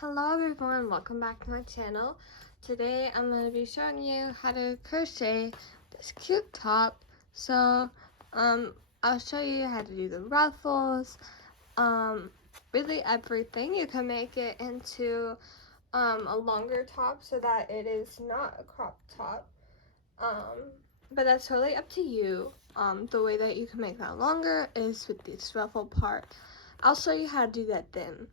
Hello everyone, welcome back to my channel. Today I'm going to be showing you how to crochet this cute top. So I'll show you how to do the ruffles, really everything. You can make it into a longer top so that it is not a crop top. But that's totally up to you. The way that you can make that longer is with this ruffle part. I'll show you how to do that then.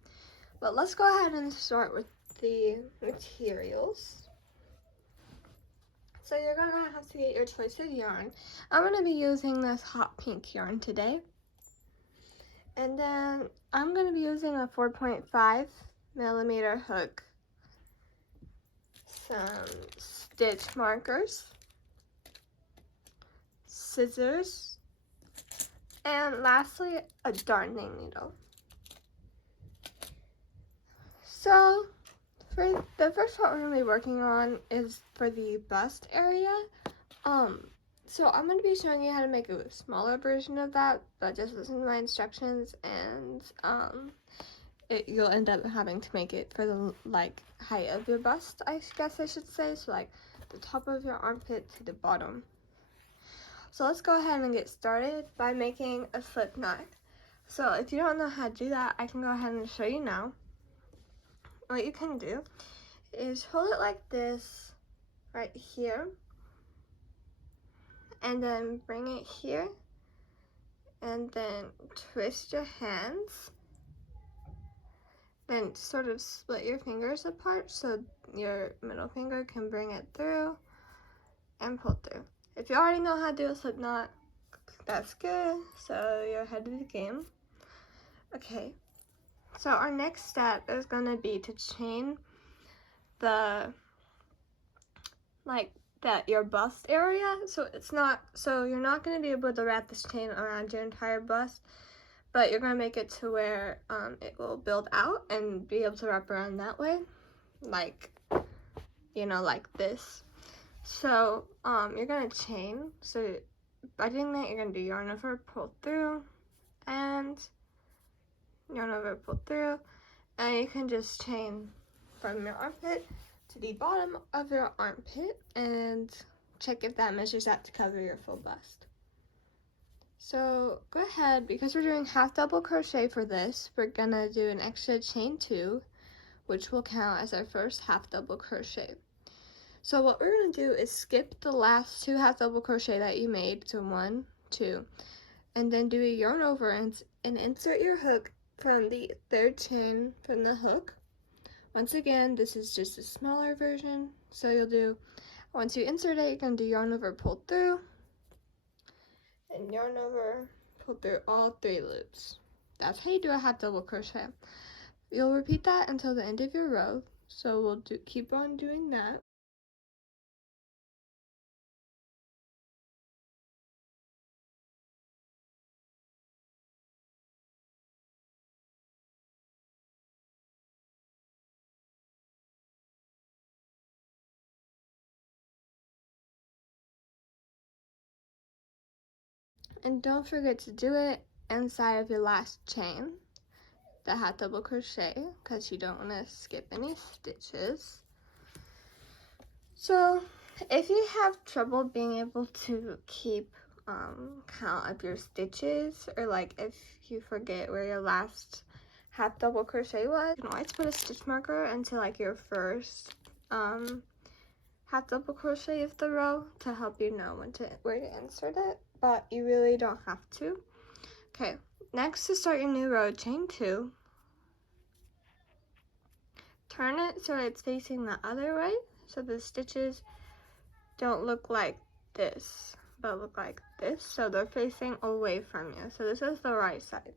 But let's go ahead and start with the materials. So you're gonna have to get your choice of yarn. I'm gonna be using this hot pink yarn today. And then I'm gonna be using a 4.5 millimeter hook, some stitch markers, scissors, and lastly a darning needle. So for the first part we're going to be working on is for the bust area. So I'm going to be showing you how to make a smaller version of that, but just listen to my instructions and you'll end up having to make it for the height of your bust, I guess I should say. So like the top of your armpit to the bottom. So let's go ahead and get started by making a slip knot. So if you don't know how to do that, I can go ahead and show you now. What you can do is hold it like this right here and then bring it here and then twist your hands, then sort of split your fingers apart so your middle finger can bring it through and pull through. If you already know how to do a slip knot, that's good, so you're ahead of the game. Okay, so our next step is going to be to chain the your bust area, so you're not going to be able to wrap this chain around your entire bust, but you're going to make it to where it will build out and be able to wrap around that way, like this. So you're going to chain. So by doing that, you're going to do yarn over, pull through, and yarn over, pull through, and you can just chain from your armpit to the bottom of your armpit and check if that measures out to cover your full bust. So go ahead, because we're doing half double crochet for this, we're gonna do an extra chain 2, which will count as our first half double crochet. So what we're gonna do is skip the last 2 half double crochet that you made, so 1, 2, and then do a yarn over and insert your hook from the 3rd chain from the hook. Once again, this is just a smaller version, so you'll do, once you insert it, you're going to do yarn over, pull through, and yarn over, pull through all 3 loops. That's how you do a half double crochet. You'll repeat that until the end of your row, so we'll keep on doing that. And don't forget to do it inside of your last chain, the half double crochet, because you don't want to skip any stitches. So if you have trouble being able to keep count of your stitches, or like if you forget where your last half double crochet was, you can always put a stitch marker into like your first half double crochet of the row to help you know where to insert it, but you really don't have to. Okay, next, to start your new row, chain 2, turn it so it's facing the other way, so the stitches don't look like this, but look like this, so they're facing away from you. So this is the right side.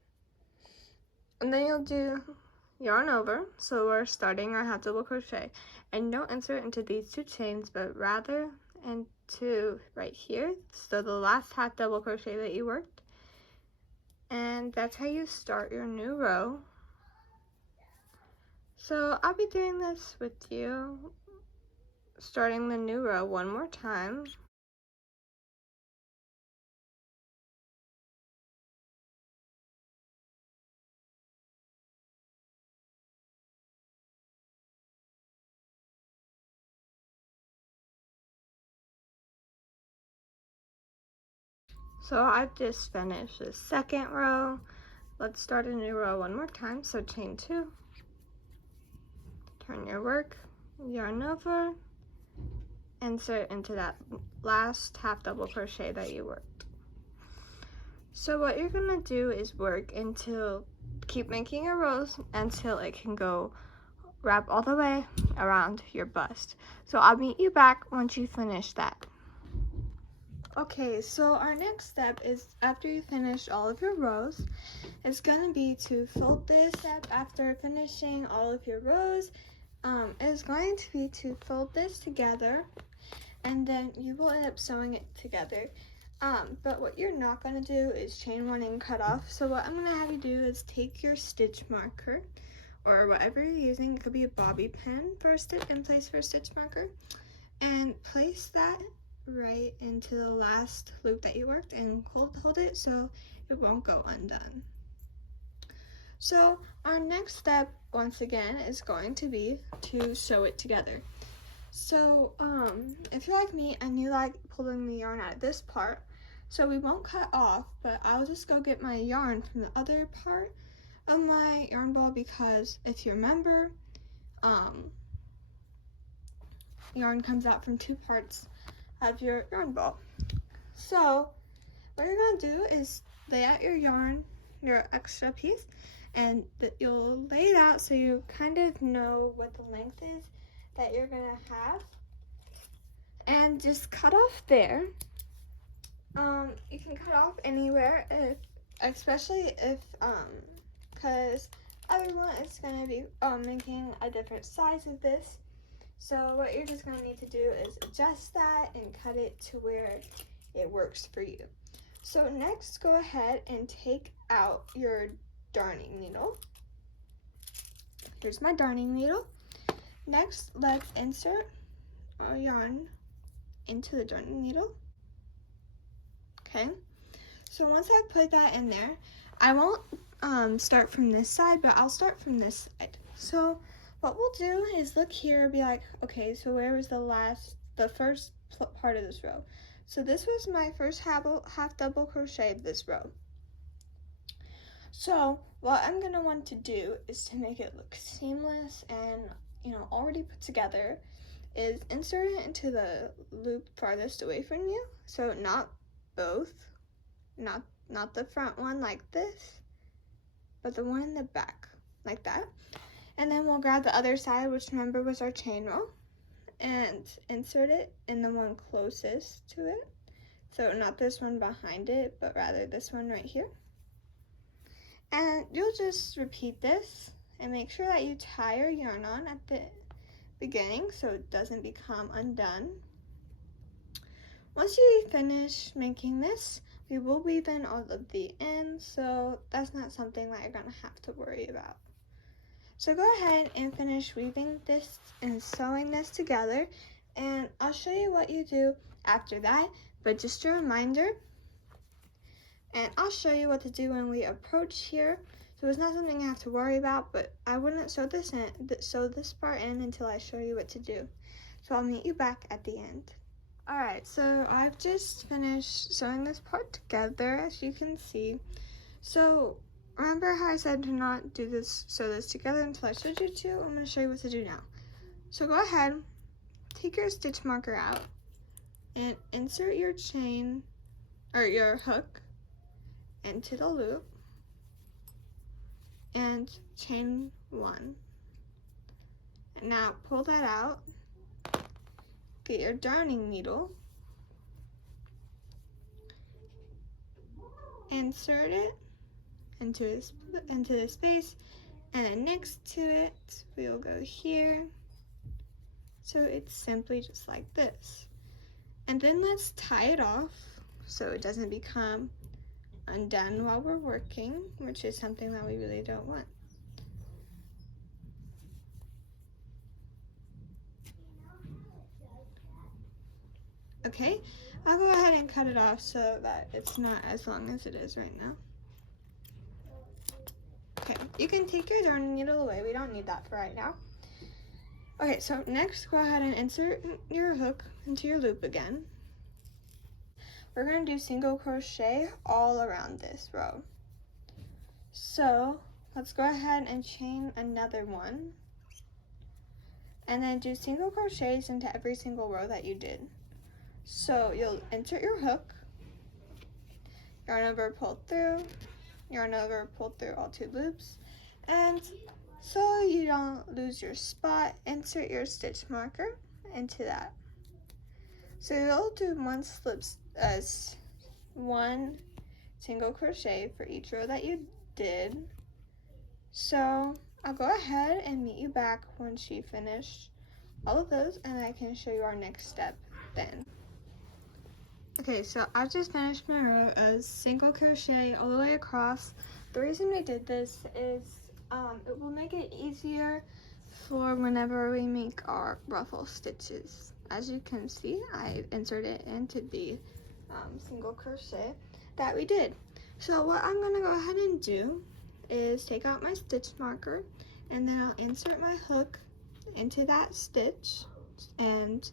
And then you'll do yarn over, so we're starting our half double crochet, and don't insert into these 2 chains, but rather into right here, so the last half double crochet that you worked, and that's how you start your new row. So I'll be doing this with you, starting the new row one more time. So I've just finished the second row. Let's start a new row one more time. So chain 2, turn your work, yarn over, insert into that last half double crochet that you worked. So what you're gonna do is work until, keep making your rows until it can go wrap all the way around your bust. So I'll meet you back once you finish that. Okay, so our next step is, after you finish all of your rows, it's gonna be to fold this up. After finishing all of your rows, is going to be to fold this together, and then you will end up sewing it together. But what you're not gonna do is chain 1 and cut off. So what I'm gonna have you do is take your stitch marker, or whatever you're using, it could be a bobby pin for a stitch, in place for a stitch marker, and place that right into the last loop that you worked, and hold it so it won't go undone. So our next step, once again, is going to be to sew it together. So if you're like me and you like pulling the yarn out of this part, so we won't cut off, but I'll just go get my yarn from the other part of my yarn ball, because if you remember, yarn comes out from 2 parts of your yarn ball. So what you're gonna do is lay out your yarn, your extra piece, and you'll lay it out so you kind of know what the length is that you're gonna have, and just cut off there. You can cut off anywhere, especially if because everyone is gonna be making a different size of this. So what you're just gonna need to do is adjust that and cut it to where it works for you. So next, go ahead and take out your darning needle. Here's my darning needle. Next, let's insert our yarn into the darning needle. Okay, so once I put that in there, I won't start from this side, but I'll start from this side. So what we'll do is look here, be like, okay, so where was the first part of this row? So this was my first half double crochet of this row. So what I'm gonna want to do is, to make it look seamless and, you know, already put together, is insert it into the loop farthest away from you. So not both, not the front one like this, but the one in the back like that. And then we'll grab the other side, which remember was our chain row, and insert it in the one closest to it. So not this one behind it, but rather this one right here. And you'll just repeat this and make sure that you tie your yarn on at the beginning so it doesn't become undone. Once you finish making this, we will weave in all of the ends, so that's not something that you're gonna have to worry about. So go ahead and finish weaving this and sewing this together, and I'll show you what you do after that, but just a reminder, and I'll show you what to do when we approach here. So it's not something you have to worry about, but I wouldn't sew this part in until I show you what to do. So I'll meet you back at the end. Alright, so I've just finished sewing this part together, as you can see. So remember how I said to not sew this together until I showed you to? I'm going to show you what to do now. So go ahead, take your stitch marker out, and insert your chain, or your hook, into the loop, and chain 1. And now pull that out, get your darning needle, insert it into the space, and then next to it we will go here, so it's simply just like this. And then let's tie it off so it doesn't become undone while we're working, which is something that we really don't want. Okay, I'll go ahead and cut it off so that it's not as long as it is right now. Okay, you can take your darning needle away, we don't need that for right now. Okay, so next go ahead and insert your hook into your loop again. we're going to do single crochet all around this row. So let's go ahead and chain another one, and then do single crochets into every single row that you did. So you'll insert your hook, yarn over, pull through, yarn over, pull through all 2 loops, and so you don't lose your spot, insert your stitch marker into that. So you'll do one single crochet for each row that you did. So I'll go ahead and meet you back once you finish all of those, and I can show you our next step then. Okay, so I just finished my row of single crochet all the way across. The reason we did this is it will make it easier for whenever we make our ruffle stitches. As you can see, I inserted into the single crochet that we did. So what I'm going to go ahead and do is take out my stitch marker, and then I'll insert my hook into that stitch and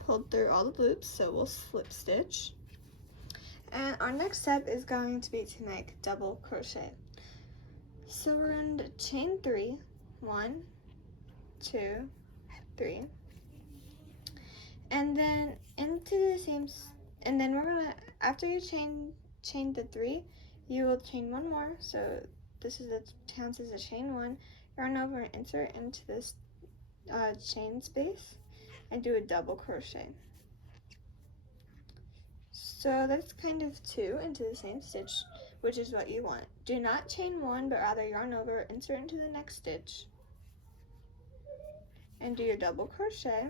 pull through all the loops, so we'll slip stitch. And our next step is going to be to make double crochet. So we're going to chain 3, 1, 2, 3, and then into the same, and then we're gonna, after you chain the 3, you will chain 1 more. So this is counts as a chain 1. Yarn over and insert into this chain space and do a double crochet. So that's kind of 2 into the same stitch, which is what you want. Do not chain 1, but rather yarn over, insert into the next stitch, and do your double crochet,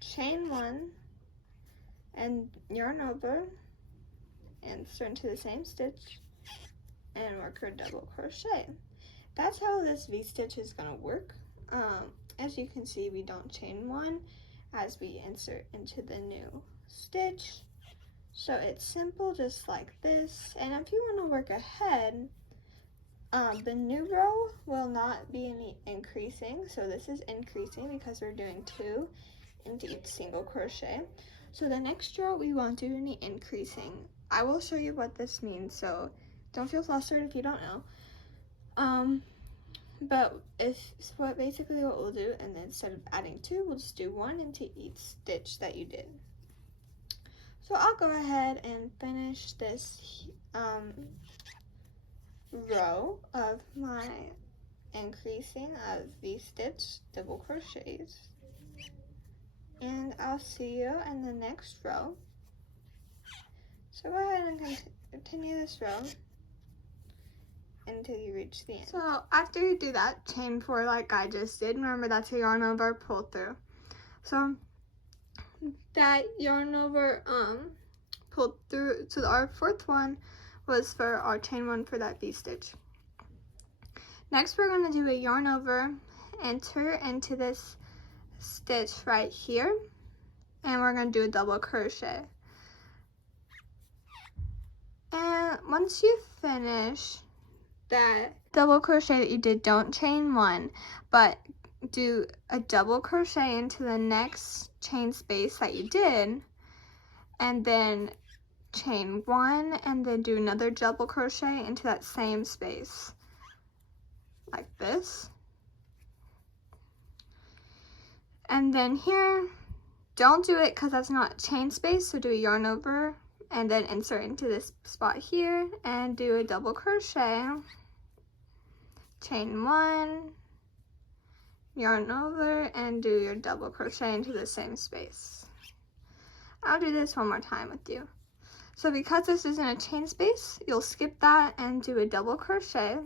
chain 1, and yarn over, insert into the same stitch, and work your double crochet. That's how this V-stitch is going to work. As you can see, we don't chain 1 as we insert into the new stitch. So it's simple, just like this. And if you want to work ahead, the new row will not be any increasing. So this is increasing because we're doing 2 into each single crochet. So the next row we won't do any increasing. I will show you what this means, so don't feel flustered if you don't know. But basically what we'll do, and then instead of adding 2, we'll just do 1 into each stitch that you did. So I'll go ahead and finish this row of my increasing of V-stitch double crochets, and I'll see you in the next row. So go ahead and continue this row until you reach the end. So after you do that, chain 4 like I just did. Remember, that's a yarn over, pull through. So that yarn over pulled through, so our 4th one was for our chain 1 for that V-stitch. Next we're going to do a yarn over, enter into this stitch right here, and we're going to do a double crochet. And once you finish that double crochet that you did, don't chain 1, but do a double crochet into the next chain space that you did, and then chain 1, and then do another double crochet into that same space, like this. And then here, don't do it because that's not chain space, so do a yarn over, and then insert into this spot here, and do a double crochet, chain 1, yarn over, and do your double crochet into the same space. I'll do this one more time with you. So because this isn't a chain space, you'll skip that and do a double crochet,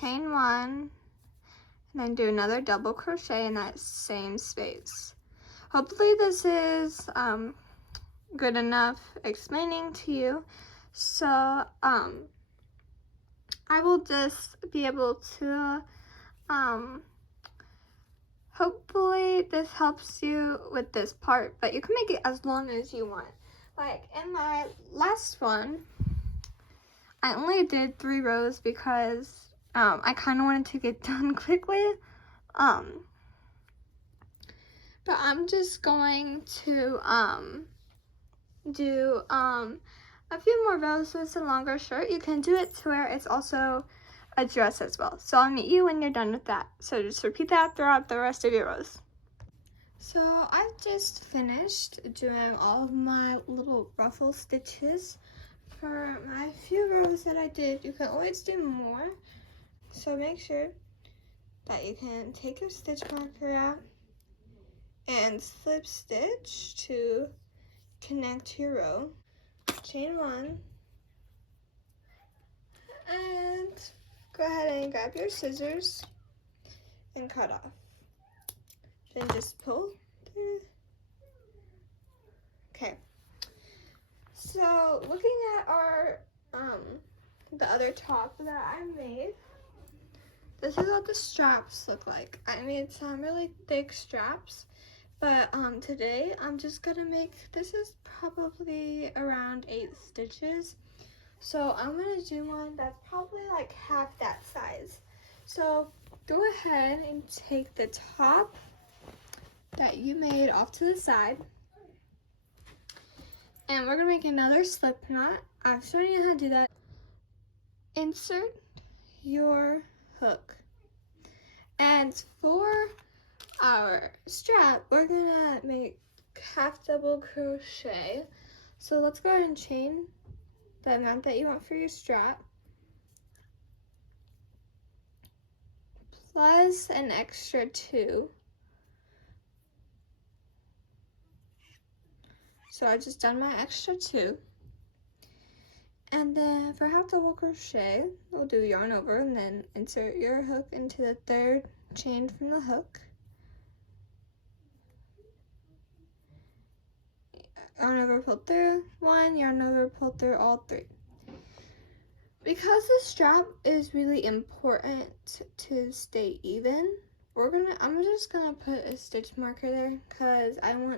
chain 1, and then do another double crochet in that same space. Hopefully this is good enough explaining to you. So I will just be able to hopefully this helps you with this part, but you can make it as long as you want. Like in my last one, I only did 3 rows because I kind of wanted to get done quickly. But I'm just going to do a few more rows. So it's a longer shirt. You can do it to where it's also a dress as well. So I'll meet you when you're done with that. So just repeat that throughout the rest of your rows. So I've just finished doing all of my little ruffle stitches for my few rows that I did. You can always do more. So make sure that you can take your stitch marker out and slip stitch to connect your row. Chain 1 and go ahead and grab your scissors and cut off. Then just pull through. Okay. So looking at our the other top that I made, this is what the straps look like. I made some really thick straps, but today I'm just gonna make, this is probably around 8 stitches. So I'm gonna do one that's probably like half that size. So go ahead and take the top that you made off to the side. And we're gonna make another slip knot. I've shown you how to do that. Insert your hook. And for our strap, we're gonna make half double crochet. So let's go ahead and chain the amount that you want for your strap, plus an extra 2. So I just done my extra 2. And then for half double crochet, we'll do yarn over and then insert your hook into the 3rd chain from the hook. Yarn over, pull through 1, yarn over, pull through all 3. Because the strap is really important to stay even, I'm just gonna put a stitch marker there because I don't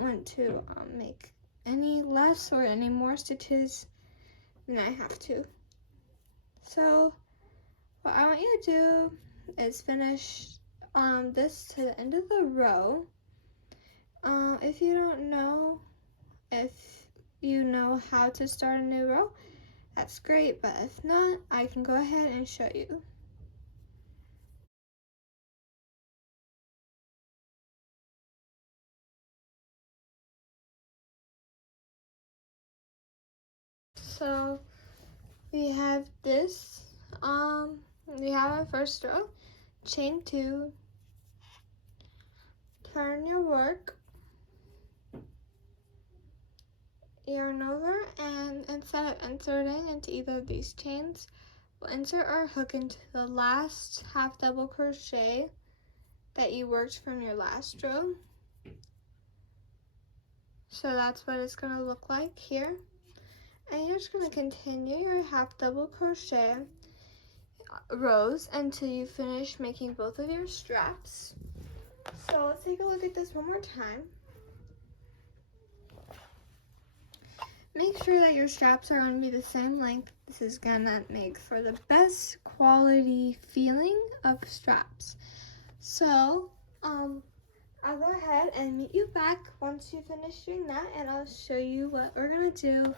want to make any less or any more stitches than I have to. So what I want you to do is finish this to the end of the row. If you don't know, if you know how to start a new row, that's great, but if not, I can go ahead and show you. So we have this, we have our first row, chain 2, turn your work, yarn over, and instead of inserting into either of these chains, we'll insert our hook into the last half double crochet that you worked from your last row. So that's what it's going to look like here. And you're just going to continue your half double crochet rows until you finish making both of your straps. So let's take a look at this one more time. Make sure that your straps are going to be the same length. This is going to make for the best quality feeling of straps. So I'll go ahead and meet you back once you finish doing that, and I'll show you what we're going to do.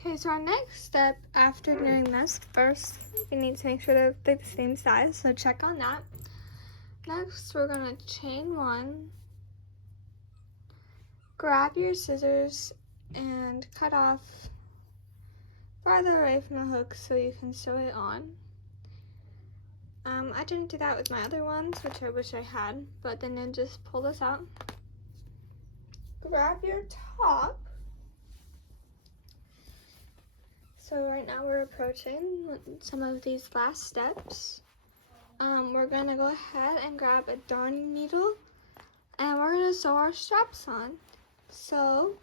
Okay, so our next step after doing this, first we need to make sure they're the same size, so check on that. Next, we're going to chain 1, grab your scissors, and cut off farther away from the hook so you can sew it on. I didn't do that with my other ones, which I wish I had, but then just pull this out. Grab your top. So right now we're approaching some of these last steps. We're gonna go ahead and grab a darning needle and we're gonna sew our straps on. So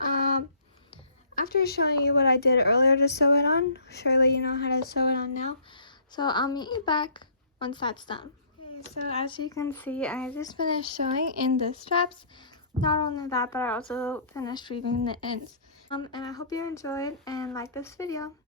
after showing you what I did earlier to sew it on, surely you know how to sew it on now. So I'll meet you back once that's done. Okay, so as you can see, I just finished sewing in the straps. Not only that, but I also finished weaving the ends. And I hope you enjoyed and liked this video.